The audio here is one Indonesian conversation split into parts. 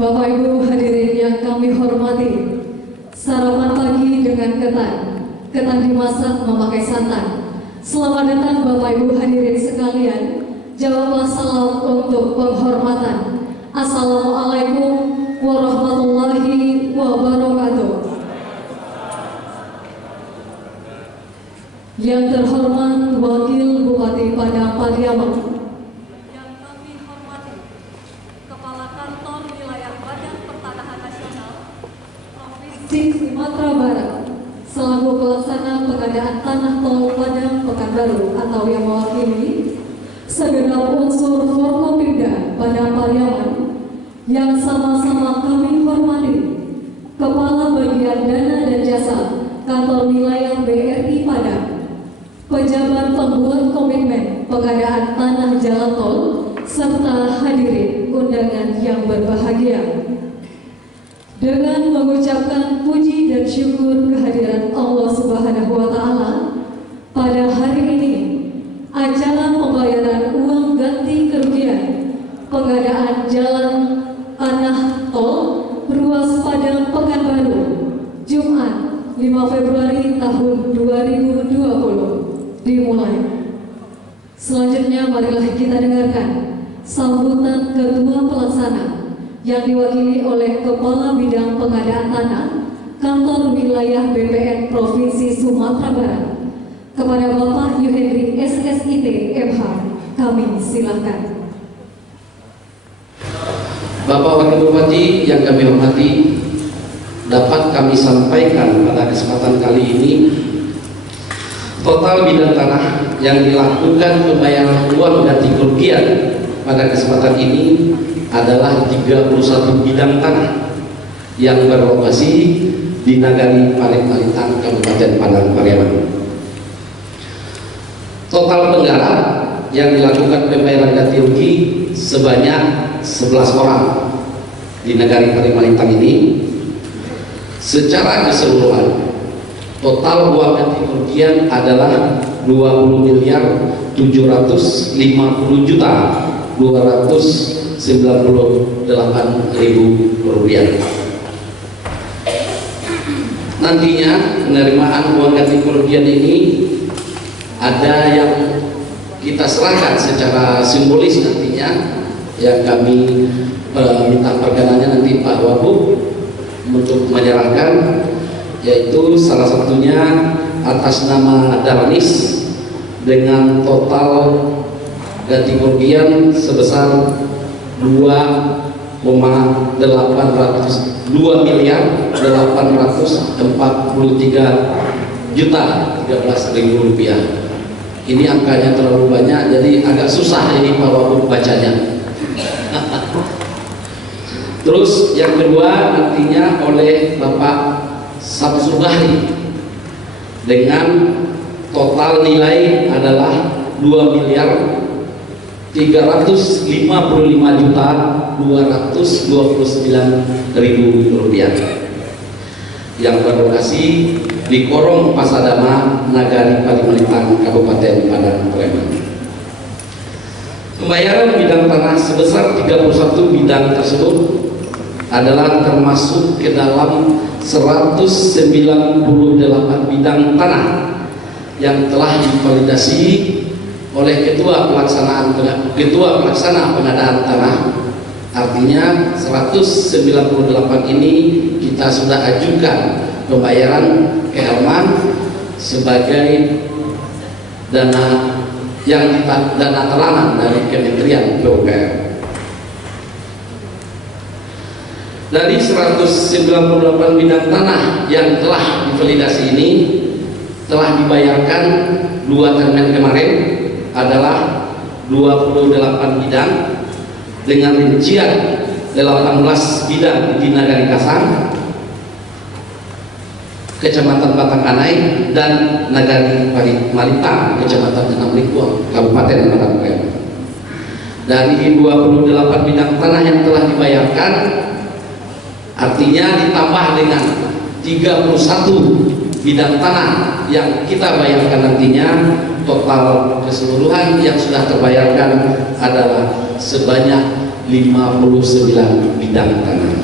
Bapak Ibu hadirin yang kami hormati, sarapan pagi dengan ketan dimasak memakai santan. Selamat datang Bapak Ibu hadirin sekalian, jawablah salam untuk penghormatan. Assalamualaikum warahmatullahi wabarakatuh. Yang terhormat Wakil Bupati Padang Pariaman, yang kami hormati Kepala Kantor Wilayah Badan Pertanahan Nasional Provinsi Sumatera Barat, selaku pelaksana pengadaan tanah tol Padang Pekanbaru atau yang mewakili segenap unsur Forkopimda Padang Pariaman, yang sama-sama kami hormati Kepala Bagian Dana dan Jasa Kantor Wilayah BRI Padang, pejabat pembuat komitmen pengadaan tanah jalan tol, serta hadirin undangan yang berbahagia. Dengan mengucapkan puji dan syukur kehadiran Allah Subhanahu wa Ta'ala, pada hari ini acara pembayaran uang ganti kerugian pengadaan jalan tanah tol ruas Padang Pekanbaru, Jumat 5 Februari tahun 2020 dimulai. Selanjutnya marilah kita dengarkan sambutan Ketua Pelaksana yang diwakili oleh Kepala Bidang Pengadaan Tanah Kantor Wilayah BPN Provinsi Sumatera Barat, kepada Bapak Yuhendri SSIT MH. Kami silakan. Bapak Wakil Bupati yang kami hormati, dapat kami sampaikan pada kesempatan kali ini, total bidang tanah yang dilakukan pembayaran uang ganti kerugian pada kesempatan ini adalah 31 bidang tanah yang berlokasi di Nagari Paling-Malintang, Kabupaten Padang Pariaman. Total penggarap yang dilakukan pembayaran ganti rugi sebanyak 11 orang di Nagari Paling-Malintang ini. Secara keseluruhan total uang ganti kerugian adalah 20.750.298.000 rupiah. Nantinya penerimaan uang ganti kerugian ini ada yang kita serahkan secara simbolis nantinya, yang kami minta perkenannya nanti Pak Wagub untuk menyerahkan, yaitu salah satunya atas nama Darnis dengan total ganti kerugian sebesar 2.843.013.000 rupiah. Ini angkanya terlalu banyak, jadi agak susah ini Pak Wagub bacanya. Terus yang kedua nantinya oleh Bapak Samsul Bahri dengan total nilai adalah 2.355.229.000 rupiah yang berlokasi di Korong Pasadama, Nagari Paling-Malintang, Kabupaten Padang Pariaman. Pembayaran bidang tanah sebesar 31 bidang tersebut adalah termasuk ke dalam 198 bidang tanah yang telah divalidasi oleh Ketua Pelaksana Pengadaan Tanah. Artinya 198 ini kita sudah ajukan pembayaran ke Herman sebagai dana talangan dari Kementerian PUPR. Dari 198 bidang tanah yang telah divalidasi ini, telah dibayarkan 2 termen kemarin adalah 28 bidang dengan rincian 18 bidang di Nagari Kasang, Kecamatan Batang-Anai, dan Nagari Paling-Malintang, Kecamatan Enam Lingkuang, Kabupaten Padang Pariaman. Dari 28 bidang tanah yang telah dibayarkan, artinya ditambah dengan 31 bidang tanah yang kita bayarkan nantinya, total keseluruhan yang sudah terbayarkan adalah sebanyak 59 bidang tanah.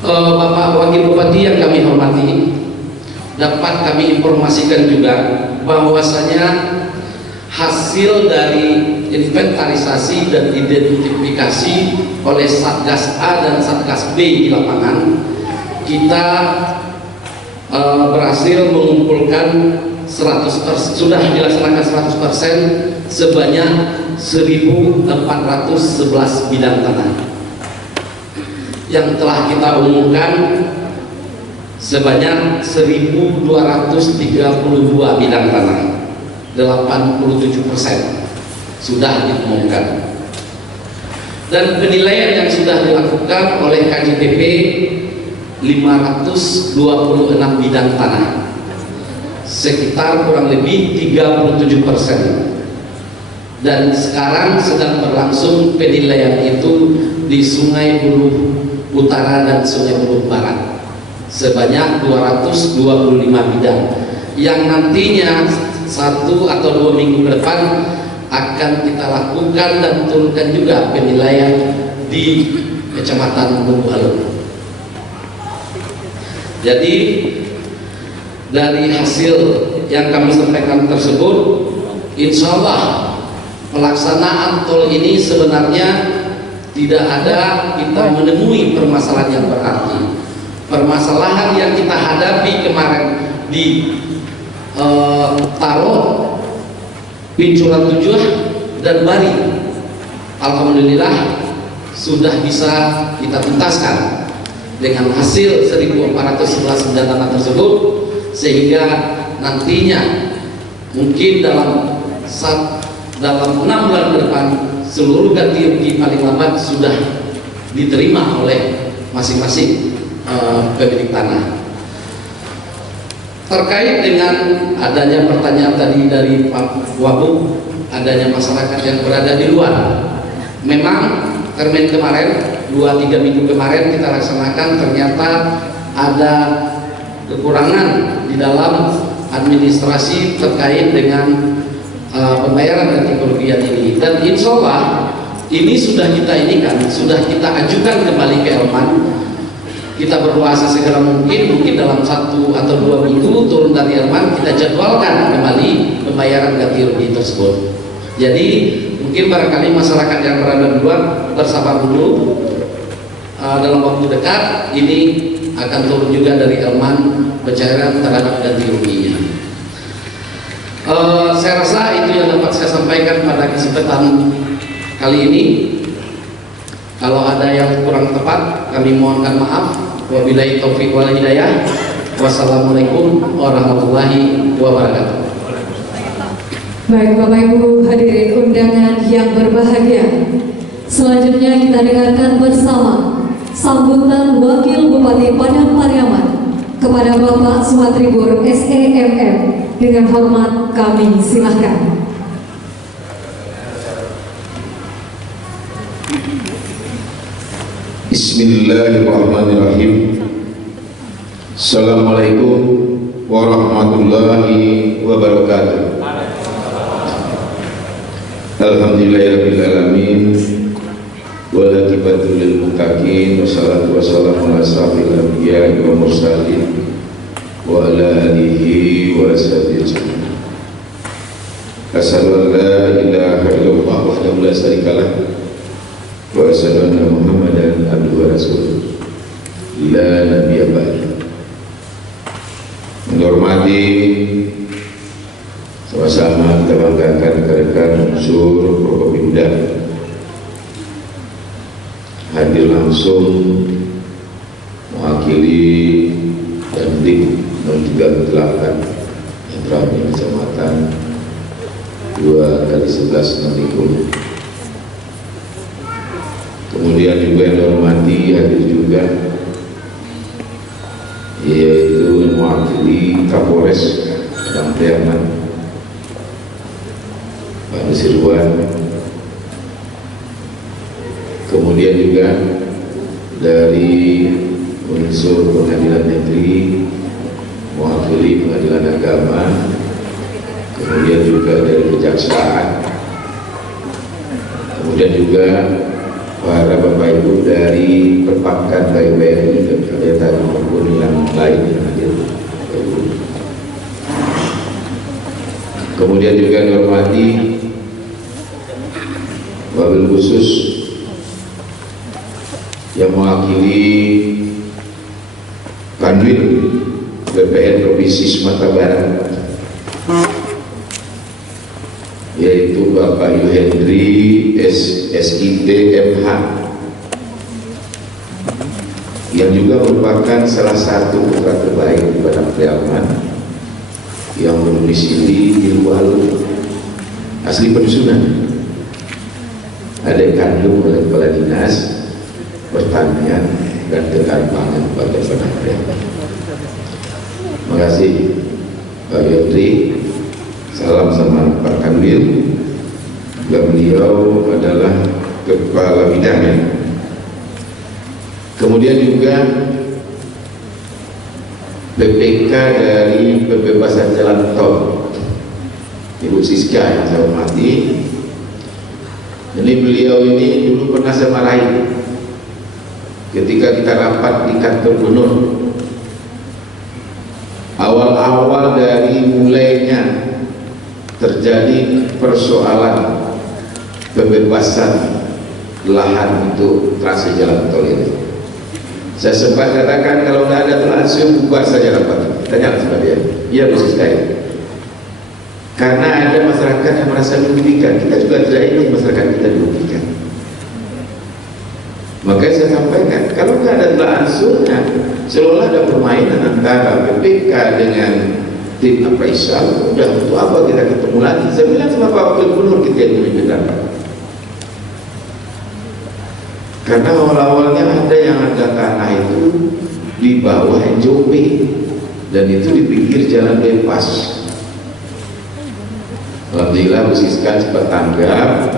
Bapak Wakil Bupati yang kami hormati, dapat kami informasikan juga bahwasanya hasil dari inventarisasi dan identifikasi oleh Satgas A dan Satgas B di lapangan, kita berhasil mengumpulkan 100%, sudah dilaksanakan 100% sebanyak 1.411 bidang tanah. Yang telah kita umumkan sebanyak 1.232 bidang tanah, 87% sudah diumumkan. Dan penilaian yang sudah dilakukan oleh KJPP 526 bidang tanah, sekitar kurang lebih 37%. Dan sekarang sedang berlangsung penilaian itu di Sungai Buloh Utara dan Sungai Buloh Barat sebanyak 225 bidang, yang nantinya 1 atau 2 minggu ke depan akan kita lakukan dan turunkan juga penilaian di Kecamatan Bumbu Alun. Jadi dari hasil yang kami sampaikan tersebut, insya Allah pelaksanaan tol ini sebenarnya tidak ada kita menemui permasalahan yang berarti. Permasalahan yang kita hadapi kemarin di Taro, Pincuran 7 dan Bari, alhamdulillah sudah bisa kita tuntaskan dengan hasil 1.411 bidang tanah tersebut, sehingga nantinya mungkin dalam 6 bulan ke depan seluruh ganti rugi paling lambat sudah diterima oleh masing-masing pemilik tanah. Terkait dengan adanya pertanyaan tadi dari Pak Wabub, adanya masyarakat yang berada di luar, memang termin kemarin 2-3 minggu kemarin kita laksanakan, ternyata ada kekurangan di dalam administrasi terkait dengan pembayaran ganti kerugian ini, dan insya Allah ini sudah sudah kita ajukan kembali ke Elman. Kita berdoa segera mungkin dalam 1 atau 2 minggu turun dari Elman, kita jadwalkan kembali pembayaran ganti rugi tersebut. Jadi mungkin barangkali masyarakat yang berada di luar bersabar dulu, dalam waktu dekat ini akan turun juga dari Elman pencairan terhadap ganti ruginya. Saya rasa itu yang dapat saya sampaikan pada kesempatan kali ini. Kalau ada yang kurang tepat, kami mohonkan maaf. Wabillahi taufiq wal hidayah. Wassalamualaikum warahmatullahi wabarakatuh. Baik Bapak Ibu hadirin undangan yang berbahagia, selanjutnya kita dengarkan bersama sambutan Wakil Bupati Padang Pariaman kepada Bapak Sumatribur SEMM. Dengan hormat kami silahkan. Bismillahirrahmanirrahim. Assalamualaikum warahmatullahi wabarakatuh. Alhamdulillahirabbil alamin, wal aqibatu lil muttaqin, wassalatu wassalamu ala asyrafil anbiya'i wal mursalin wa ala alihi wa ashabihi ajma'in. Asyhadu an la ilaha illallah wahdahu la syarikalah wa asyhadu anna Muhammadan abduhu wa rasuluh la nabiyya ba'da. Menghormati sama-sama kita banggakan rekan-rekan unsur Prokopimda hadir langsung mewakili Dandim 038 yang berada di Kecamatan 2x11 Nantikung. Kemudian juga yang dihormati hadir juga yaitu mewakili Kapolres Padang Pariaman Pak Nusirwan. Kemudian juga dari unsur pengadilan negeri mewakili pengadilan agama, kemudian juga dari kejaksaan, kemudian juga para Bapak Ibu dari perpakan BRI dan kalian maupun yang lain yang hadir. Kemudian juga dihormati wabil khusus yang mewakili Kanwil BPN Provinsi Sumatera Barat, yaitu Bapak Yuhendri SID MH, yang juga merupakan salah satu putra terbaik di Padang Priaman yang berdomisili di Lualu, asli pendusunan, adik kandung oleh Kepala Dinas Pertanian dan Ketahanan Pangan pada Padang Priaman. Terima kasih Pak Yuhendri. Salam sama Pak Kanwil. Beliau adalah kepala bidangnya. Kemudian juga BPK dari pembebasan jalan tol, Ibu Siska yang saya hormati. Jadi beliau ini dulu pernah saya marahi ketika kita rapat di kantor gubernur. Awal-awal dari mulainya terjadi persoalan pembebasan lahan untuk trase jalan tol ini, saya sempat katakan kalau nggak ada langsung bubar saja rapat. Tanya sama dia, iya bersih sekali. Karena ada masyarakat yang merasa dirugikan, kita juga tidak ingin masyarakat kita dirugikan. Makanya saya sampaikan, kalau nggak ada langsungnya, seolah ada permainan antara BPK dengan tim appraisal. Udah untuk apa kita ketemu lagi? Saya bilang sama Pak Wakil Gubernur kita itu dibilang. Karena awal-awalnya ada yang harga tanah itu di bawah NJOP dan itu di pinggir jalan bebas. Alhamdulillah Bu Siska cepat tanggap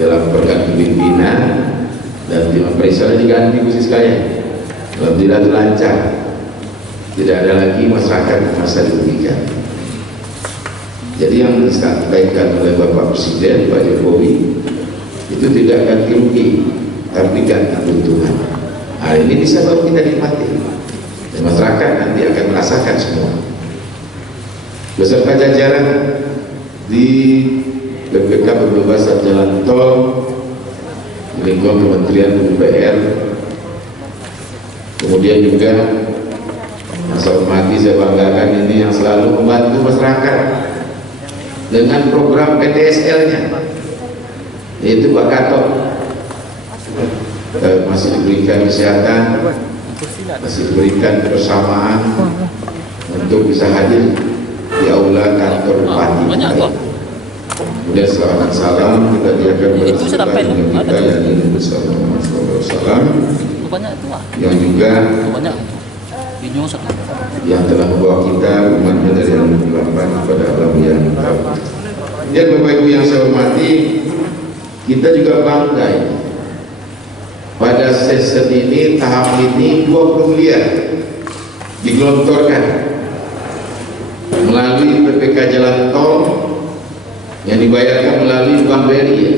dalam perganti pimpinan dan tim appraisal diganti Bu Siska ya. Alhamdulillah itu lancar. Tidak ada lagi masyarakat yang merasa dirugikan. Jadi yang disampaikan oleh Bapak Presiden Pak Jokowi itu tidak ganti rugi, tapi ganti keuntungan. Nah, ini bisa baru kita nikmati dan masyarakat nanti akan merasakan semua. Beserta jajaran di BPK Pembebasan Jalan Tol di lingkungan Kementerian PUPR, kemudian juga saya hormati, saya banggakan ini yang selalu membantu masyarakat dengan program PTSL-nya, yaitu Pak Gatot. Masih diberikan kesehatan, masih diberikan kebersamaan untuk bisa hadir di aula kantor Bupati. Kemudian selamat salam kita diakan bersama dengan kita yang ingin bersama salam yang juga yang telah membawa kita umatnya dari alam kegelapan kepada alam yang terang. Dan Bapak Ibu yang saya hormati, kita juga bangga ya. Pada season ini, tahap ini 20 miliar digelontorkan melalui PPK Jalan Tol yang dibayarkan melalui Bank BRI ya.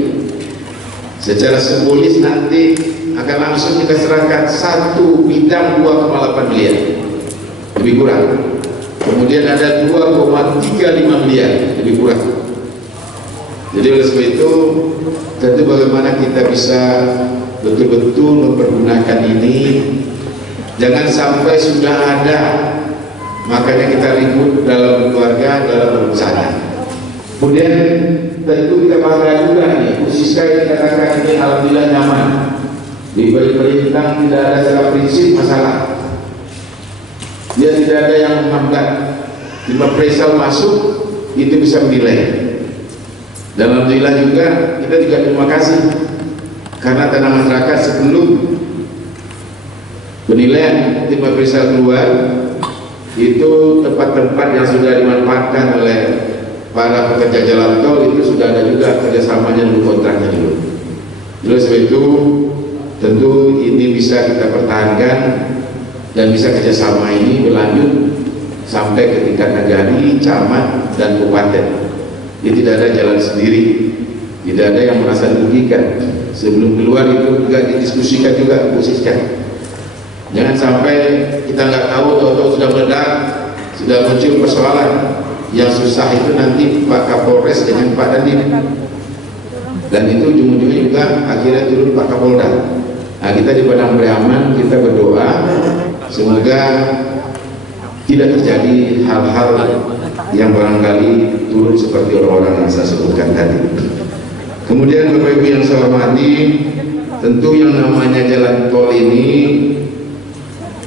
Secara simbolis nanti akan langsung kita serahkan satu bidang 2,8 miliar lebih kurang. Kemudian ada 2,35 miliar lebih kurang. Jadi oleh sebab itu tentu bagaimana kita bisa betul-betul mempergunakan ini, jangan sampai sudah ada makanya kita ribut dalam keluarga, dalam berencana. Kemudian tentu kita bangga juga nih, Bu Siska ini katakan ini alhamdulillah nyaman, diberi perintah tidak ada secara prinsip masalah, dia tidak ada yang menghambat. Tim appraisal masuk itu bisa menilai. Dan alhamdulillah juga kita juga terima kasih karena tanah masyarakat sebelum penilaian tim appraisal keluar itu tempat-tempat yang sudah dimanfaatkan oleh para pekerja jalan tol itu sudah ada juga kerjasamanya dulu, kontraknya dulu. Oleh sebab itu tentu ini bisa kita pertahankan dan bisa kerjasama ini berlanjut sampai ke tingkat negari, camat dan kabupaten. Ini tidak ada jalan sendiri, tidak ada yang merasa dirugikan. Sebelum keluar itu juga didiskusikan juga, khususkan. Jangan sampai kita nggak tahu, tahu-tahu sudah meledak, sudah muncul persoalan. Yang susah itu nanti Pak Kapolres dengan Pak Dandim, dan itu ujung-ujungnya juga akhirnya turun Pak Kapolda. Nah, kita di Padang Priaman kita berdoa semoga tidak terjadi hal-hal yang barangkali turun seperti orang-orang yang saya sebutkan tadi. Kemudian Bapak Ibu yang saya hormati, tentu yang namanya jalan tol ini,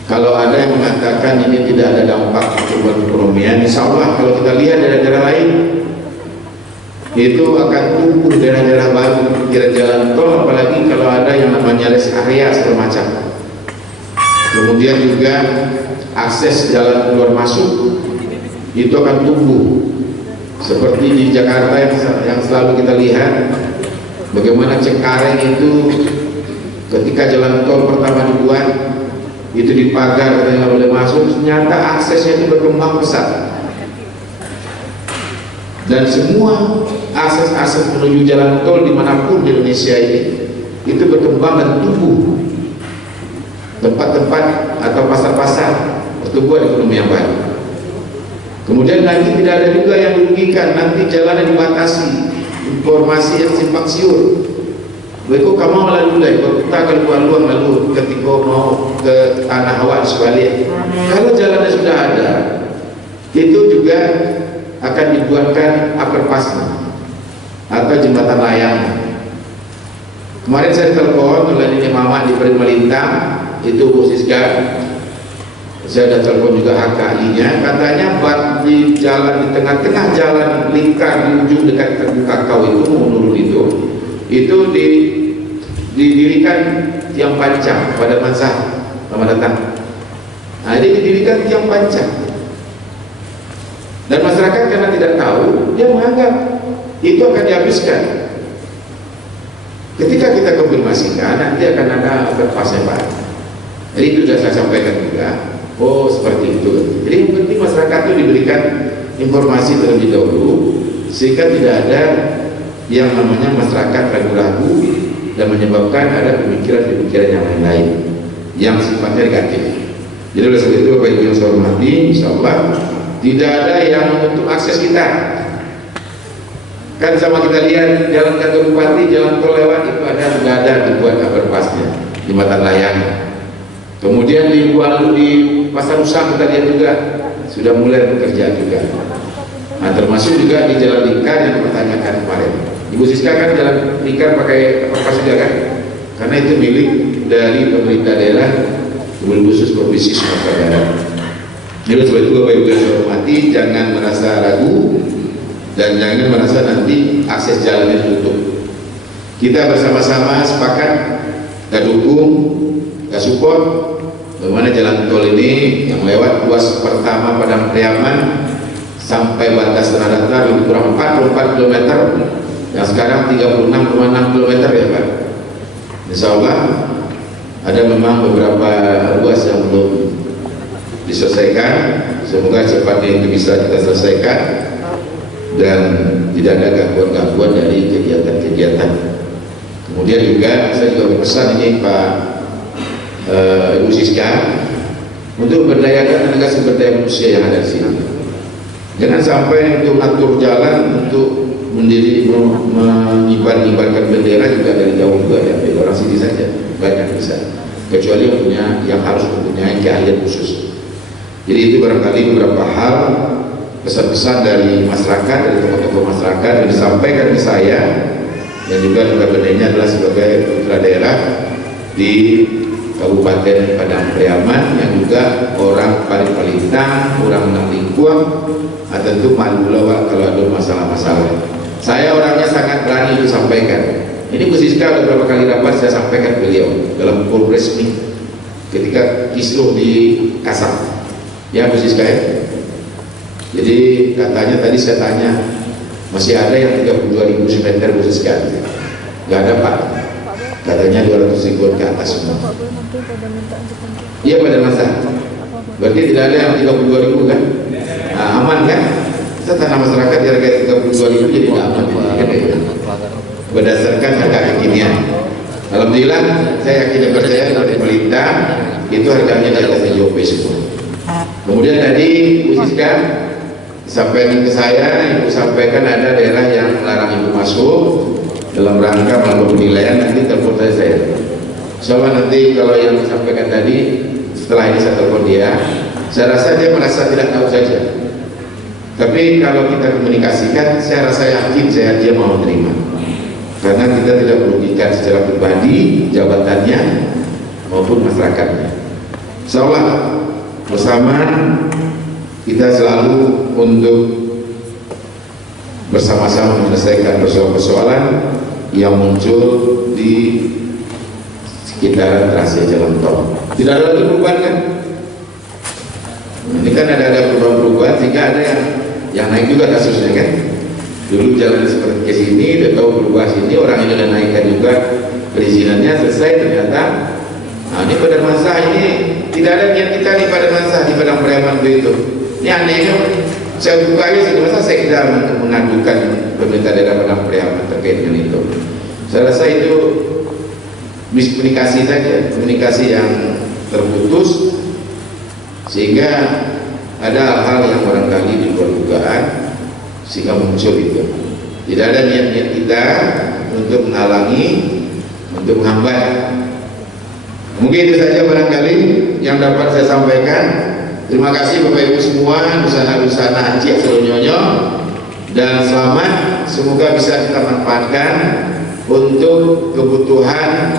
kalau ada yang mengatakan ini tidak ada dampak pertumbuhan perekonomian, insya Allah kalau kita lihat daerah-daerah lain itu akan tumbuh daerah-daerah baru pikiran jalan tol, apalagi kalau ada yang namanya rest area segala macam. Kemudian juga akses jalan keluar masuk itu akan tumbuh seperti di Jakarta yang selalu kita lihat bagaimana Cengkareng itu ketika jalan tol pertama dibuat itu dipagar katanya nggak boleh masuk, ternyata aksesnya itu berkembang pesat, dan semua akses menuju jalan tol dimanapun di Indonesia ini itu berkembang dan tumbuh tempat-tempat atau pasar-pasar, pertumbuhan ekonomi yang baik. Kemudian nanti tidak ada juga yang dirugikan, nanti jalannya dibatasi, informasi yang simpang siur. Begitu kamu lalu deh, kita keluar luang lalu ketika mau ke tanah awak sekali. Kalau jalannya sudah ada, itu juga akan dibuatkan underpass atau jembatan layang. Kemarin saya telepon oleh ini Mama di Pemerintah itu Bu Siska. Saya ada telepon juga HKI-nya, katanya buat di jalan di tengah-tengah jalan lingkar di ujung dekat Kakao itu menurun itu didirikan tiang pancang pada masa selamat datang. Nah, ini didirikan tiang pancang, dan masyarakat karena tidak tahu dia menganggap itu akan dihabiskan. Ketika kita konfirmasikan nanti akan ada overpass Pak. Jadi itu sudah saya sampaikan juga. Oh seperti itu. Jadi yang penting masyarakat itu diberikan informasi terlebih dahulu sehingga tidak ada yang namanya masyarakat ragu-ragu dan menyebabkan ada pemikiran-pemikiran yang lain-lain yang sifatnya negatif. Jadi oleh sebab itu Bapak Ibu yang saya hormati, insya Allah tidak ada yang menutup akses kita. Kan sama kita lihat jalan kantor bupati, jalan tol lewat itu sudah ada dibuat underpassnya, jembatan layang. Kemudian di Pasar Usang kita lihat juga sudah mulai bekerja juga. Nah, termasuk juga di Jalan Lingkar yang dipertanyakan kemarin. Ibu Siska kan Jalan Lingkar pakai underpass juga kan? Karena itu milik dari pemerintah daerah, mobil khusus Provinsi Sumatera Barat. Jadi sebab itu Bapak Ibu yang saya hormati, jangan merasa ragu dan jangan merasa nanti akses jalannya ditutup. Kita bersama-sama sepakat, kita dukung, kita support bagaimana jalan tol ini yang lewat ruas pertama Padang Priaman sampai batas Tanah Datar lebih kurang 44 km, yang sekarang 36,6 km ya Pak. Insya Allah ada memang beberapa ruas yang belum diselesaikan, semoga cepatnya itu bisa kita selesaikan dan tidak ada gangguan-gangguan dari kegiatan-kegiatan. Kemudian juga saya juga berpesan ini Pak Ibu Siska untuk berdayakan tenaga sumber daya manusia yang ada di sini. Jangan sampai untuk atur jalan untuk mengibar-ibarkan bendera juga dari jauh juga ya, dari orang sini saja banyak bisa, kecuali yang harus mempunyai keahlian khusus. Jadi itu barangkali beberapa hal pesan-pesan dari masyarakat, dari tokoh-tokoh masyarakat yang disampaikan ke saya, dan juga notabene adalah sebagai putra daerah di Kabupaten Padang Priaman yang juga orang Palintang, orang Nanglinguang, tentu malu lawak kalau ada masalah-masalah. Saya orangnya sangat berani untuk sampaikan. Ini Bu Siska beberapa kali dapat saya sampaikan beliau dalam forum resmi ketika kisruh di Kasab. Ya Bu Siska ya. Jadi katanya tadi saya tanya masih ada yang 32.000 meter Bu Siska? Gak ada Pak. Katanya 200.000 ke atas semua. Iya pada masa. Berarti tidak ada yang 32.000 kan? Nah, aman kan? Saya tanah masyarakat di harga 32.000 jadi tidak aman. berdasarkan harga kekinian. Alhamdulillah saya yakin dan percaya dari pemerintah itu harganya di atas IOP semua. Kemudian tadi Bu Siska sampaikan ke saya, Ibu sampaikan ada daerah yang melarang Ibu masuk dalam rangka melakukan penilaian, nanti telepon saya. Soalnya nanti kalau yang disampaikan tadi setelah ini saya telepon dia, saya rasa dia merasa tidak tahu saja. Tapi kalau kita komunikasikan, saya rasa yakin dia mau terima. Karena kita tidak merugikan secara pribadi jabatannya maupun masyarakatnya. Insyaallah bersama kita selalu untuk bersama-sama menyelesaikan persoalan-persoalan yang muncul di sekitaran trase jalan tol. Tidak ada lagi perubahan kan? Ini kan ada perubahan sehingga ada yang naik juga kasusnya kan. Dulu jalan seperti ke sini, udah tahu berubah sini, orang ini udah naikkan juga perizinannya selesai ternyata. Nah ini pada masa ini tidak ada niat kita di pada masa di Padang Pariaman begitu. Ini anehnya saya buka aja sih, masa saya tidak untuk mengadukan pemerintah daerah Padang Pariaman terkait dengan itu. Saya rasa itu miskomunikasi saja, komunikasi yang terputus sehingga ada hal-hal yang barangkali di luar dugaan sehingga muncul itu. Tidak ada niat-niat kita untuk menghalangi, untuk menghambat. Mungkin itu saja barangkali yang dapat saya sampaikan. Terima kasih Bapak Ibu semua, Dusana Aceh Selonyonyo, dan selamat. Semoga bisa kita manfaatkan untuk kebutuhan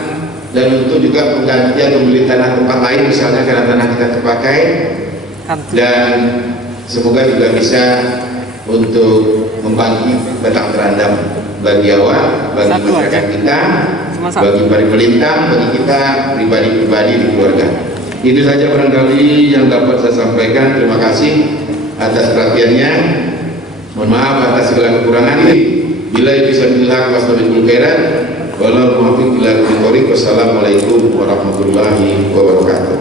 dan untuk juga penggantian membeli tanah tempat lain misalnya karena tanah kita terpakai, dan semoga juga bisa untuk membagi batang terandam bagi awak, bagi masyarakat kita, bagi pemerintah, bagi kita pribadi-pribadi di keluarga. Itu saja barangkali yang dapat saya sampaikan. Terima kasih atas perhatiannya. Mohon maaf atas segala kekurangan. Bila bisa bilang wassalamualaikum warahmatullahi wabarakatuh. Wassalamualaikum warahmatullahi wabarakatuh.